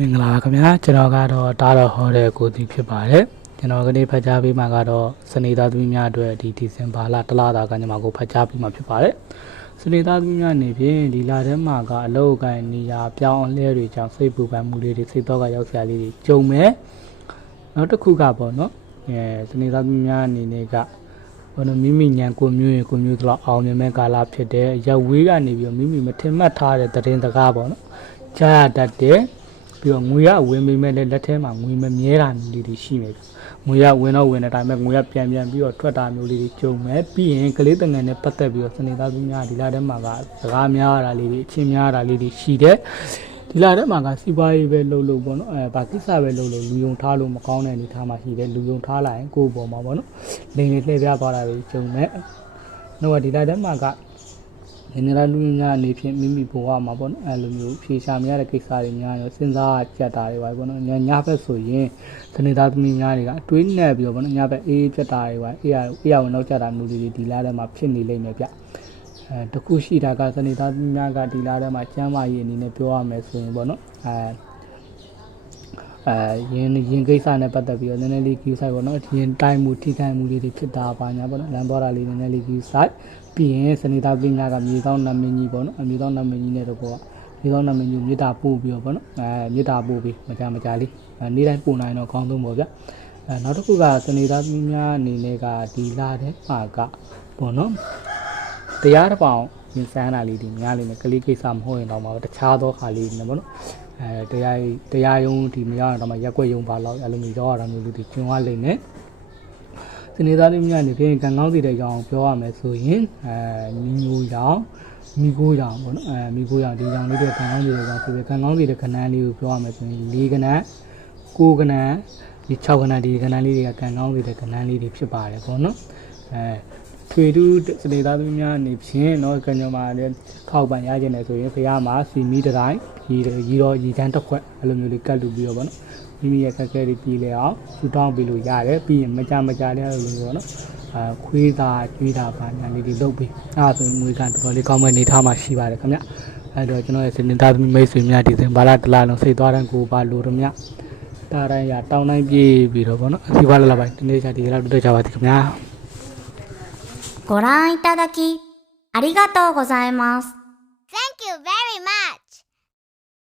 မင်္ဂလာပါခင်ဗျာကျွန်တော်ကတော့တားတော်ဟောတဲ့ကိုတီဖြစ်ပါတယ်ကျွန်တော်ကနေ့ဖတ်ကြားပေးမှာကတော့စနေသားသမီးများအတွက်ဒီဒီဇင်ဘာလတလတာကညီမကိုဖတ်ကြားပေးမှာဖြစ်ပါတယ်စနေသားသမီးများနေဖြင့်ဒီလထဲမှာကအလောက်အကိုင်နေရာပြောင်းအလဲတွေကြောင့်စိတ်ပူပန်မှုတွေတွေစိတ်တော့ကရောက်စရာလေးတွေကြုံမယ်နောက်တစ်ခုကပေါ့နော်အဲစနေသားသမီးများအနေနဲ့ကဘာလို့မိမိညံကိုမျိုးရင်ကိုမျိုးတော့အောင်မြင်မဲ့ကာလဖြစ်တဲ့ရက်ဝေးကနေပြီးတော့မိမိမထင်မှတ်ထားတဲ့သတင်းစကားပေါ့နော်ကြားရတတ်တဲ့ ပြီးတော့ငွေရဝင်မိမဲ့လည်းလက်ထဲမှာငွေမမြဲတာမျိုးလေးတွေရှိနေပြီငွေရဝင်တော့ဝင်တဲ့အတိုင်းပဲငွေရပြန်ပြန်ပြီးတော့ထွက်တာမျိုးလေးတွေကြုံမယ်ပြီးရင်ကလေးတငယ်နဲ့ပတ်သက်ပြီးတော့စနေသားသမီးများဒီလာထဲမှာကစကားများတာလေးတွေအချင်းများတာလေးတွေရှိတယ်ဒီလာထဲမှာကစီးပွားရေးပဲလုပ်လို့ပေါ့နော်အဲဗာကိစ္စပဲလုပ်လို့လူယုံထားလို့မကောင်းတဲ့အနေထားမှာရှိတယ်လူယုံထားလိုက်ရင်ကိုယ့်ပေါ်မှာပေါ့နော်လိန်လေးလှည့်ပြသွားတာတွေကြုံမယ်နှုတ်ကဒီလာထဲမှာက နေနေလာလူများအနေဖြင့်မိမိဘဝမှာပေါ့နော်အဲလိုမျိုးဖြေရှာမရတဲ့ကိစ္စတွေများရောစဉ်းစားကြက်တာတွေပါပေါ့နော်ညညဘက်ဆိုရင်စနေသားသမီးများတွေကအတွေးနဲ့ပြီးတော့ပေါ့နော်ညဘက်အေးပြတ်တာတွေပါအေးရအေးရဝင်တော့ကြတာမျိုးတွေဒီလာထဲမှာဖြစ်နေလိမ့်မယ်ဗျအဲတခုရှိတာကစနေသားသမီးများကဒီလာထဲမှာကျမ်းမာရေးအနေနဲ့ပြောရမယ်ဆိုရင်ပေါ့နော်အဲအဲရင်ရင်ကိစ္စနဲ့ပတ်သက်ပြီးတော့နည်းနည်းလေး queue site ပေါ့နော်ရင်တိုင်းမှုထိခိုက်မှုလေးတွေဖြစ်တာပါညာပေါ့နော်လမ်းပေါ်တာလေးနည်းနည်းလေး queue site ပြီးရင်စနေသားပညာကမြေသောနာမည်ကြီးပေါ့နော်အမြေသောနာမည်ကြီးနဲ့တော့ပေါ့မြေသောနာမည်ကြီးမေတ္တာပို့ပြီးတော့ပေါ့နော်အဲမေတ္တာပို့ပြီးမကြမကြလေးအဲနေ့တိုင်းပို့နိုင်တော့ကောင်းဆုံးပေါ့ဗျအဲနောက်တစ်ခုကစနေသားသမီးများအနေနဲ့ကဒီလာတဲ့မှာကပေါ့နော်တရားတစ်ပောင်ရင်စမ်းတာလေးဒီများလေးနဲ့ကလေးကိစ္စမဟုတ်ရင်တော့မှတခြားသောခါလေးနဲ့ပေါ့နော်အဲတရားတရားရုံးဒီမရတော့မှရက်ွက်ရုံပါလောက်အဲ့လိုမျိုးရောက်ရတာမျိုးလေးဒီကျင်သွားလိမ့်မယ် စနေသားလေးများနေဖြင့်ကံကောင်းစီတဲ့ကြောင်ပြောရမယ်ဆိုရင်အဲမီညိုရောင်မီကိုရောင်ပေါ့နော်အဲမီကိုရောင်ဒီရောင်လေးတွေကံကောင်းစီတဲ့ကြောင်ဆိုပြီးကံကောင်းစီတဲ့ခဏန်းလေးကိုပြောရမယ်ဆိုရင်၄ခဏန်း၉ခဏန်းဒီ6ခဏန်းဒီခဏန်းလေးတွေကကံကောင်းစီတဲ့ခဏန်းလေးတွေဖြစ်ပါတယ်ပေါ့နော်အဲ ထွေထူးစနေသားသမီးများအနေဖြင့်တော့ကံကြမ္မာလည်းထောက်ပံ့ရခြင်းတယ်ဆိုရင်ဖခင်မှာစီမီတစ်တိုင်းရီရီတော့ရီတန်းတစ်ခွက်အဲ့လိုမျိုးလေးကတ်လူပြီးတော့ဗောနော်မိမိရဲ့ခက်ခဲတွေပြည်လဲအောင်ဆူတောင်းပေးလို့ရတယ်ပြီးရင်မကြမကြတဲ့အဲ့လိုမျိုးဗောနော်အာခွေးသာကျွေးတာပါညာလေးတွေလုပ်ပေးအဲ့ဒါဆိုရင်ငွေကတော်တော်လေးကောင်းမဲ့နေထားမှရှိပါတယ်ခင်ဗျအဲ့တော့ကျွန်တော်ရဲ့စနေသားသမီးမိတ်ဆွေများဒီစင်ဘာလာတလာလုံးစိတ်သွားတိုင်းကိုပါလို့ရမြတာတိုင်းရတောင်းတိုင်းပြေးပြီးတော့ဗောနော်အစီပါလာလာပိုင်းဒီနေ့ချာဒီလောက်တွေ့ကြပါသည်ခင်ဗျာ ご覧いただき、ありがとうございます。Thank you very much.